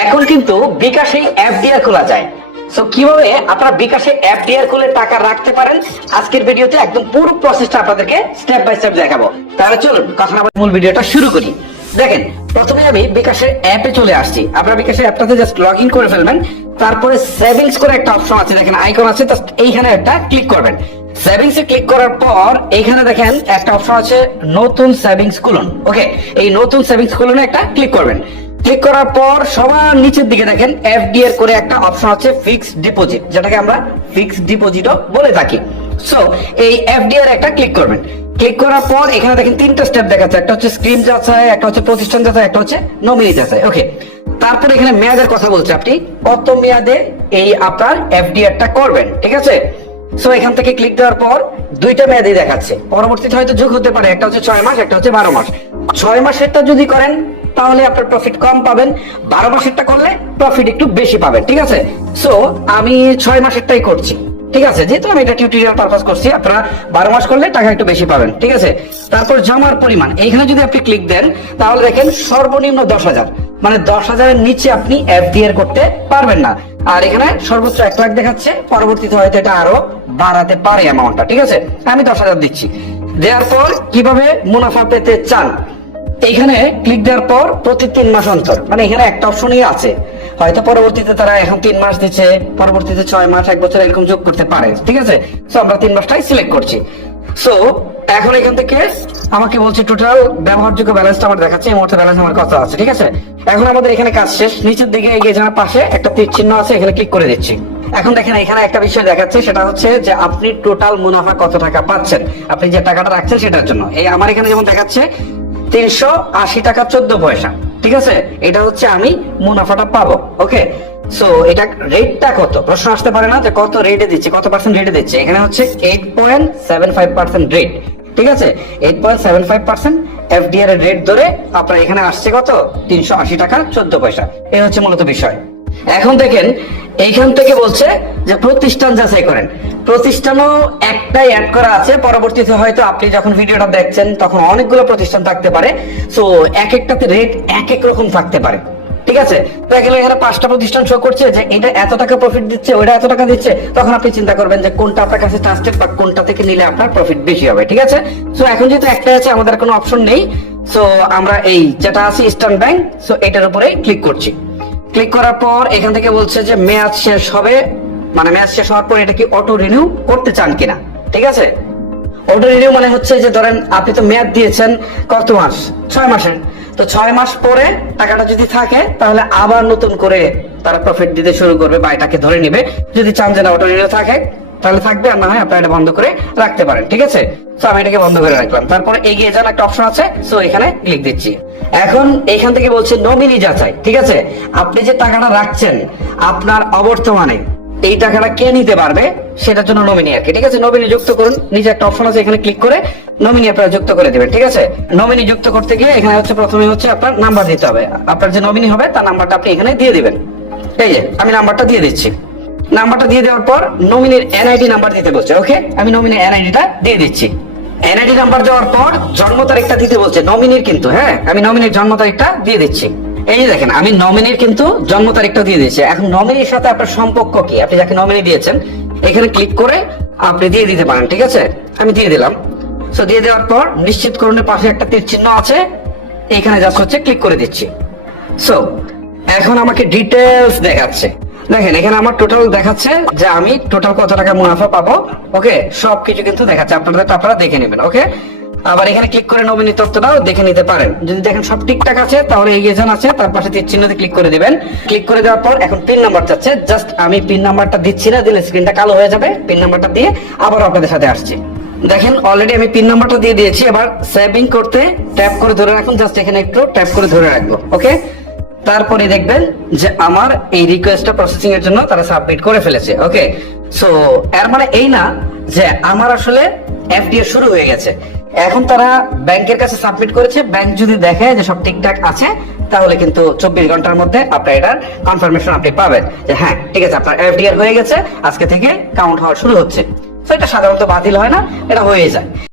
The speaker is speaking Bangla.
এখন কিন্তু বিকাশে এফডিআর খোলা যায়। সো কিভাবে আপনারা বিকাশে এফডিআর খুলে টাকা রাখতে পারেন আজকের ভিডিওতে একদম পুরো প্রসেসটা আপনাদেরকে স্টেপ বাই স্টেপ দেখাবো। তাহলে চলুন কথা না বলে মূল ভিডিওটা শুরু করি। দেখেন, প্রথমে আমি বিকাশের অ্যাপে চলে আসছি। আপনারা বিকাশের অ্যাপটাতে জাস্ট লগ ইন করে ফেলবেন। তারপরে সেভিংস করে একটা অপশন আছে, দেখেন আইকন আছে, জাস্ট এইখানে একটা ক্লিক করবেন। সেভিংস এ ক্লিক করার পর এইখানে দেখেন একটা অপশন আছে নতুন সেভিংস খুলুন। ওকে, এই নতুন সেভিংস খুলুন একটা ক্লিক করবেন। ক্লিক করার পর সবার নিচের দিকে দেখেন এফডিআর করে একটা অপশন আছে ফিক্সড ডিপোজিট, যেটাকে আমরা ফিক্সড ডিপোজিটও বলে থাকি। সো এই এফডিআর একটা ক্লিক করবেন। ক্লিক করার পর এখানে দেখেন তিনটা স্টেপ দেখাচ্ছে, একটা হচ্ছে স্ক্রিন যাচাই, একটা হচ্ছে প্রতিষ্ঠান যাচাই, একটা হচ্ছে নমিনি যাচাই। ওকে, তারপরে এখানে মেয়াদের কথা বলছে, আপনি কত মেয়াদে এই আপনার এফডিআরটা করবেন, ঠিক আছে। সো এখান থেকে ক্লিক দেওয়ার পর দুইটা মেয়াদই দেখাচ্ছে, পরবর্তীতে হয়তো যোগ হতে পারে, একটা হচ্ছে 6 মাস, একটা হচ্ছে 12 মাস। 6 মাসেরটা যদি করেন তাহলে আপনার প্রফিট কম পাবেন, 12 মাসেরটা করলে প্রফিট একটু বেশি পাবেন, ঠিক আছে। সো আমি 6 মাসেরটাই করছি, ঠিক আছে, যেহেতু আমি এটা টিউটোরিয়াল পারপাস করছি। আপনারা 12 মাস করলে টাকা একটু বেশি পাবেন, ঠিক আছে। তারপর জমার পরিমাণ এইখানে যদি আপনি ক্লিক দেন তাহলে দেখেন সর্বনিম্ন 10,000, মানে 10,000-এর নিচে আপনি এফডিআর করতে পারবেন না। আর এখানে সর্বোচ্চ 1 লাখ দেখাচ্ছে, পরবর্তীতে হয়তো এটা আরো বাড়াতে পারে অ্যামাউন্টটা, ঠিক আছে। আমি 10,000 দিচ্ছি। দেওয়ার পর কিভাবে মুনাফা পেতে চান এইখানে ক্লিক দেওয়ার পর প্রতি 3 মাস অন্তর, মানে এখানে একটা অপশনই আছে, হয়তো পরবর্তীতে তারা এখন 3 মাস দিচ্ছে, পরবর্তীতে 6 মাস, 1 বছর এরকম যোগ করতে পারে, ঠিক আছে। সো আমরা 3 মাসটাই সিলেক্ট করছি। সো এখন এখান থেকে আমাকে বলছে টোটাল ব্যবহারযোগ্য ব্যালেন্সটা আমার দেখাচ্ছে, এই মুহূর্তে ব্যালেন্স আমার কত আছে, ঠিক আছে। এখন আমাদের এখানে কাজ শেষ। নিচের দিকে এগিয়ে যাওয়ার পাশে একটা তীর চিহ্ন আছে, এখানে ক্লিক করে দিচ্ছি। এখন দেখেন এখানে একটা বিষয় দেখাচ্ছে, সেটা হচ্ছে যে আপনি টোটাল মুনাফা কত টাকা পাচ্ছেন, আপনি যে টাকাটা রাখছেন সেটার জন্য। এই আমার এখানে যেমন দেখাচ্ছে 380 টাকা 14 পয়সা, ঠিক আছে। এটা হচ্ছে আমি মুনাফাটা পাবো। ওকে, সো এটা রেটটা কত প্রশ্ন আসতে পারে না, যে কত রেটে দিচ্ছে, কত পার্সেন্ট রেটে দিচ্ছে। এখানে হচ্ছে 8.75% রেট, ঠিক আছে। 8.75% এফডিআর এর রেট ধরে আপনার এখানে আসছে কত, 380 টাকা 14 পয়সা। এই হচ্ছে মূলত বিষয়। এখন দেখেন এইখান থেকে বলছে যে প্রতিষ্ঠান যাচাই করেন। প্রতিষ্ঠানও একটাই অ্যাড করা আছে, পরবর্তীতে হয়তো আপনি যখন ভিডিওটা দেখছেন তখন অনেকগুলো প্রতিষ্ঠান থাকতে পারে। সো এক একটাতে রেট এক এক রকম থাকতে পারে, ঠিক আছে। তো এখানে 5টা প্রতিষ্ঠান শো করছে যে এটা এত টাকা প্রফিট দিচ্ছে, ওটা এত টাকা দিচ্ছে, তখন আপনি চিন্তা করবেন যে কোনটা আপনার কাছে ট্রাস্টেড বা কোনটা থেকে নিলে আপনার প্রফিট বেশি হবে, ঠিক আছে। সো এখন যেহেতু একটাই আছে, আমাদের কোনো অপশন নেই। সো আমরা এই যেটা আছে ইস্টার্ন ব্যাংক, সো এটার উপরে ক্লিক করছি। ক্লিক করার পর এখান থেকে বলছে যে মেয়াদ শেষ হবে, মানে মেয়াদ শেষ হওয়ার পর এটা কি অটো রিনিউ করতে চান কিনা, ঠিক আছে। অটো রিনিউ মানে হচ্ছে যে ধরেন আপনি তো মেয়াদ দিয়েছেন কত মাস, 6 মাসের, তো 6 মাস পরে টাকাটা যদি থাকে তাহলে আবার নতুন করে তারা প্রফিট দিতে শুরু করবে বা এটাকে ধরে নিবে। যদি চান যে না অটো রিনিউ থাকে তাহলে থাকবে, আর না হয় আপনারা এটা বন্ধ করে রাখতে পারেন, ঠিক আছে। তো আমি এটাকে বন্ধ করে রাখলাম। তারপর এগিয়ে যান একটা অপশন আছে, সো এখানে ক্লিক দিচ্ছি। এখন এখান থেকে বলছে নমিনি যাচাই, ঠিক আছে। আপনি যে টাকাটা রাখছেন আপনার অবর্তমানে এই টাকাটা কে নিতে পারবে সেটার জন্য নমিনি আর কি, ঠিক আছে। নমিনি যুক্ত করুন, নিচে একটা অপশন আছে, এখানে ক্লিক করে নমিনি আপনারা যুক্ত করে দিবেন, ঠিক আছে। নমিনি যুক্ত করতে গিয়ে এখানে হচ্ছে প্রথমে হচ্ছে আপনার নাম্বার দিতে হবে, আপনার যে নমিনি হবে তার নাম্বারটা আপনি এখানে দিয়ে দিবেন। এই যে আমি নাম্বারটা দিয়ে দিচ্ছি। নাম্বারটা দিয়ে দেওয়ার পর নমিনির এনআইডি নাম্বার দিতে বলছে। ওকে, আমি নমিনির এনআইডিটা দিয়ে দিচ্ছি। এনআইডি নাম্বার দেওয়ার পর জন্ম তারিখটা দিতে বলছে নমিনির, কিন্তু হ্যাঁ আমি নমিনির জন্ম তারিখটা দিয়ে দিচ্ছি। এই যে দেখেন আমি নমিনির কিন্তু জন্ম তারিখটা দিয়ে দিয়েছি। এখন নমিনির সাথে আপনার সম্পর্ক কি, আপনি যাকে নমিনি দিয়েছেন এখানে ক্লিক করে আপনি দিয়ে দিতে পারেন, ঠিক আছে। আমি দিয়ে দিলাম। সো দিয়ে দেওয়ার পর নিশ্চিতকরণের পাশে একটা তীর চিহ্ন আছে, এখানে জাস্ট হচ্ছে ক্লিক করে দিচ্ছি। সো এখন আমাকে ডিটেলস দেখাচ্ছে, দেখেন এখানে আমার টোটাল দেখাচ্ছে যে আমি টোটাল কত টাকা মুনাফা পাবো। ওকে, সবকিছু কিন্তু দেখাচ্ছে, আপনারা দেখে নেবেন। ওকে, আবার এখানে ক্লিক করে নমিনি তথ্যটাও দেখে নিতে পারেন। যদি দেখেন সব ঠিকঠাক আছে তাহলে এগিয়ে যান আছে, তার পাশে তীর চিহ্নতে ক্লিক করে দিবেন। ক্লিক করে দেওয়ার পর এখন পিন নাম্বার চাচ্ছে, জাস্ট আমি পিন নাম্বারটা দিচ্ছি না, দিলে স্ক্রিনটা কালো হয়ে যাবে। পিন নাম্বারটা দিয়ে আবার আপনাদের সাথে আসছি। দেখেন অলরেডি আমি পিন নাম্বারটা দিয়ে দিয়েছি। এবার সেভিং করতে ট্যাপ করে ধরে রাখুন, জাস্ট এখানে একটু ট্যাপ করে ধরে রাখবো। ওকে, তারপরে দেখবেন যে আমার এই রিকোয়েস্টটা প্রসেসিং এর জন্য তারা সাবমিট করে ফেলেছে। ওকে, সো এর মানে এই না যে আমার আসলে এফডিআর শুরু হয়ে গেছে। এখন তারা ব্যাংকের কাছে সাবমিট করেছে, ব্যাংক যদি দেখে যে সব ঠিকঠাক আছে তাহলে কিন্তু 24 ঘন্টার মধ্যে আপনার এটার কনফার্মেশন আপনি পাবেন যে হ্যাঁ ঠিক আছে আপনার এফডিআর হয়ে গেছে, আজকে থেকে কাউন্ট হওয়া শুরু হচ্ছে। তো এটা সাধারণত বাতিল হয় না, এটা হয়ে যায়।